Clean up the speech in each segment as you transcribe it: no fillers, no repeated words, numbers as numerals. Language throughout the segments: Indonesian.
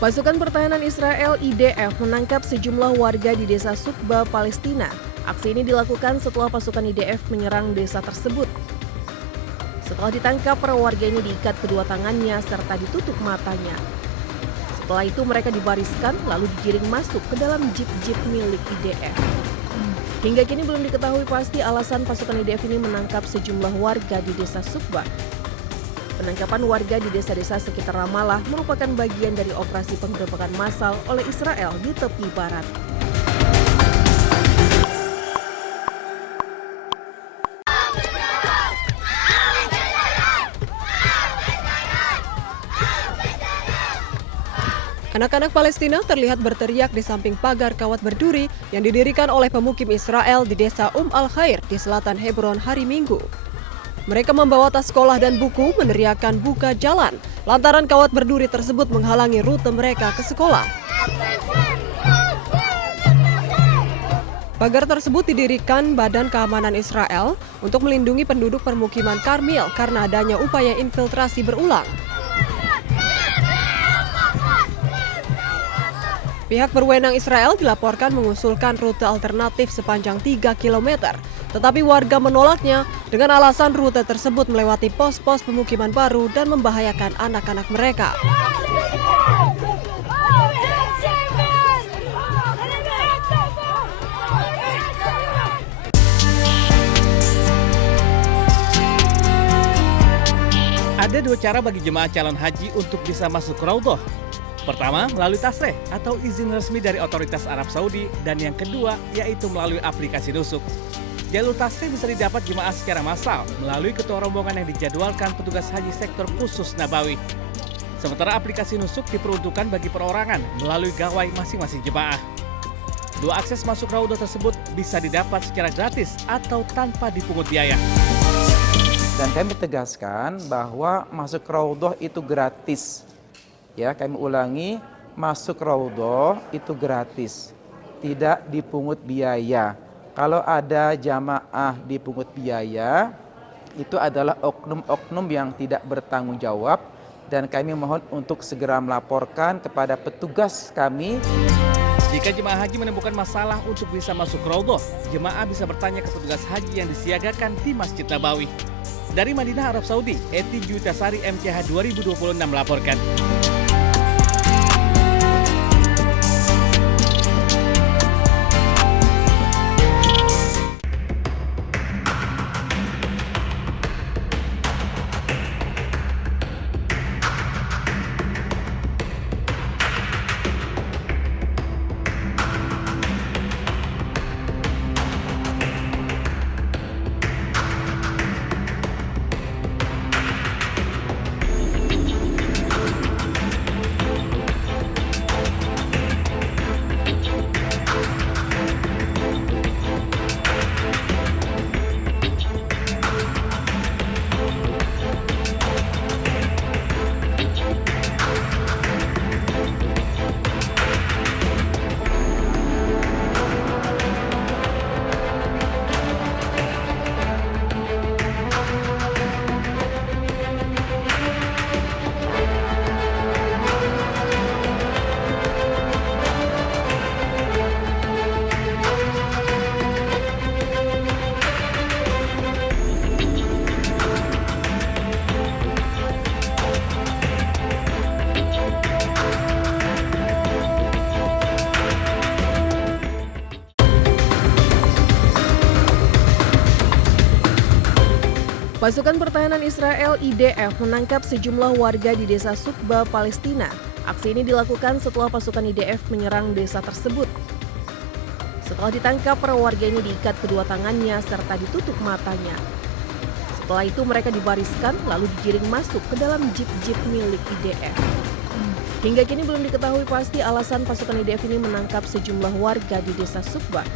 Pasukan Pertahanan Israel IDF menangkap sejumlah warga di desa Sukba, Palestina. Aksi ini dilakukan setelah pasukan IDF menyerang desa tersebut. Setelah ditangkap, para warga ini diikat kedua tangannya serta ditutup matanya. Setelah itu mereka dibariskan lalu digiring masuk ke dalam jeep-jeep milik IDF. Hingga kini belum diketahui pasti alasan pasukan IDF ini menangkap sejumlah warga di desa Sukba. Penangkapan warga di desa-desa sekitar Ramallah merupakan bagian dari operasi penggerebekan massal oleh Israel di tepi barat. Anak-anak Palestina terlihat berteriak di samping pagar kawat berduri yang didirikan oleh pemukim Israel di desa Al-Khair di selatan Hebron hari Minggu. Mereka membawa tas sekolah dan buku meneriakkan buka jalan lantaran kawat berduri tersebut menghalangi rute mereka ke sekolah. Pagar tersebut didirikan Badan Keamanan Israel untuk melindungi penduduk permukiman Karmil karena adanya upaya infiltrasi berulang. Pihak berwenang Israel dilaporkan mengusulkan rute alternatif sepanjang 3 km, tetapi warga menolaknya dengan alasan rute tersebut melewati pos-pos pemukiman baru dan membahayakan anak-anak mereka. Ada dua cara bagi jemaah calon haji untuk bisa masuk Raudhah. Pertama, melalui tasreh atau izin resmi dari otoritas Arab Saudi, dan yang kedua yaitu melalui aplikasi nusuk. Jalur tasreh bisa didapat jemaah secara massal melalui ketua rombongan yang dijadwalkan petugas haji sektor khusus Nabawi. Sementara aplikasi nusuk diperuntukkan bagi perorangan melalui gawai masing-masing jemaah. Dua akses masuk Raudhah tersebut bisa didapat secara gratis atau tanpa dipungut biaya. Dan kami tegaskan bahwa masuk Raudhah itu gratis. Ya, kami ulangi, masuk Raudhah itu gratis, tidak dipungut biaya. Kalau ada jamaah dipungut biaya, itu adalah oknum-oknum yang tidak bertanggung jawab, dan kami mohon untuk segera melaporkan kepada petugas kami. Jika jemaah haji menemukan masalah untuk bisa masuk Raudhah, jemaah bisa bertanya ke petugas haji yang disiagakan di Masjid Nabawi. Dari Madinah, Arab Saudi, Eti Juitasari MCH 2026 melaporkan. Pasukan Pertahanan Israel IDF menangkap sejumlah warga di desa Sukba, Palestina. Aksi ini dilakukan setelah pasukan IDF menyerang desa tersebut. Setelah ditangkap, para warga ini diikat kedua tangannya serta ditutup matanya. Setelah itu mereka dibariskan lalu digiring masuk ke dalam jeep-jeep milik IDF. Hingga kini belum diketahui pasti alasan pasukan IDF ini menangkap sejumlah warga di desa Sukba.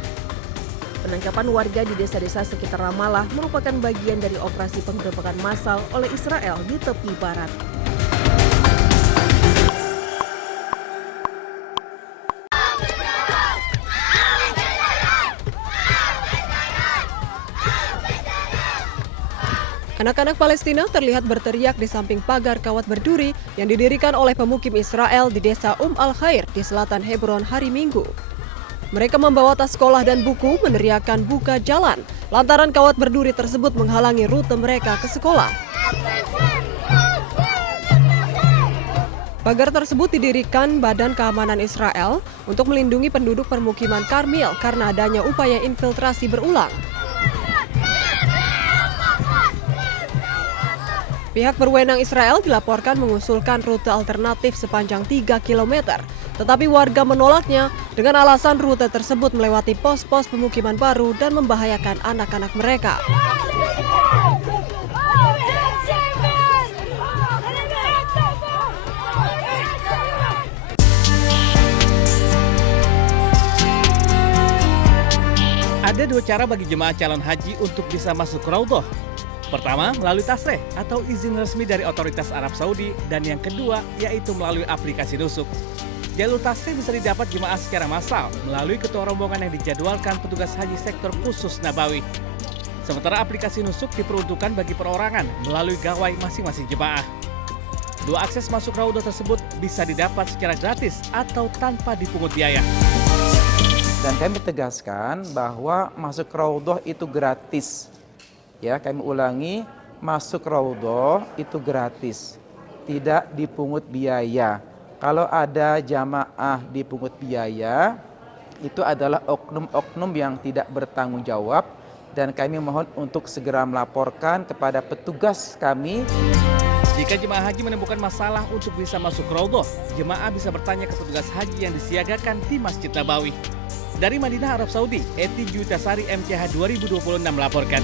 Penangkapan warga di desa-desa sekitar Ramallah merupakan bagian dari operasi penggerebekan massal oleh Israel di tepi barat. Anak-anak Palestina terlihat berteriak di samping pagar kawat berduri yang didirikan oleh pemukim Israel di desa Al-Khair di selatan Hebron hari Minggu. Mereka membawa tas sekolah dan buku meneriakkan buka jalan lantaran kawat berduri tersebut menghalangi rute mereka ke sekolah. Pagar tersebut didirikan Badan Keamanan Israel untuk melindungi penduduk permukiman Karmil karena adanya upaya infiltrasi berulang. Pihak berwenang Israel dilaporkan mengusulkan rute alternatif sepanjang 3 km, tetapi warga menolaknya dengan alasan rute tersebut melewati pos-pos pemukiman baru dan membahayakan anak-anak mereka. Ada dua cara bagi jemaah calon haji untuk bisa masuk Raudhah. Pertama, melalui tasreh atau izin resmi dari otoritas Arab Saudi, dan yang kedua yaitu melalui aplikasi nusuk. Jalur tasreh bisa didapat jemaah secara massal melalui ketua rombongan yang dijadwalkan petugas haji sektor khusus Nabawi. Sementara aplikasi nusuk diperuntukkan bagi perorangan melalui gawai masing-masing jemaah. Dua akses masuk Raudhah tersebut bisa didapat secara gratis atau tanpa dipungut biaya. Dan kami tegaskan bahwa masuk Raudhah itu gratis. Ya, kami ulangi, masuk Raudhah itu gratis, tidak dipungut biaya. Kalau ada jamaah dipungut biaya, itu adalah oknum-oknum yang tidak bertanggung jawab, dan kami mohon untuk segera melaporkan kepada petugas kami. Jika jemaah haji menemukan masalah untuk bisa masuk Raudhah, jemaah bisa bertanya ke petugas haji yang disiagakan di Masjid Nabawi. Dari Madinah, Arab Saudi, Eti Juitasari MCH 2026 melaporkan.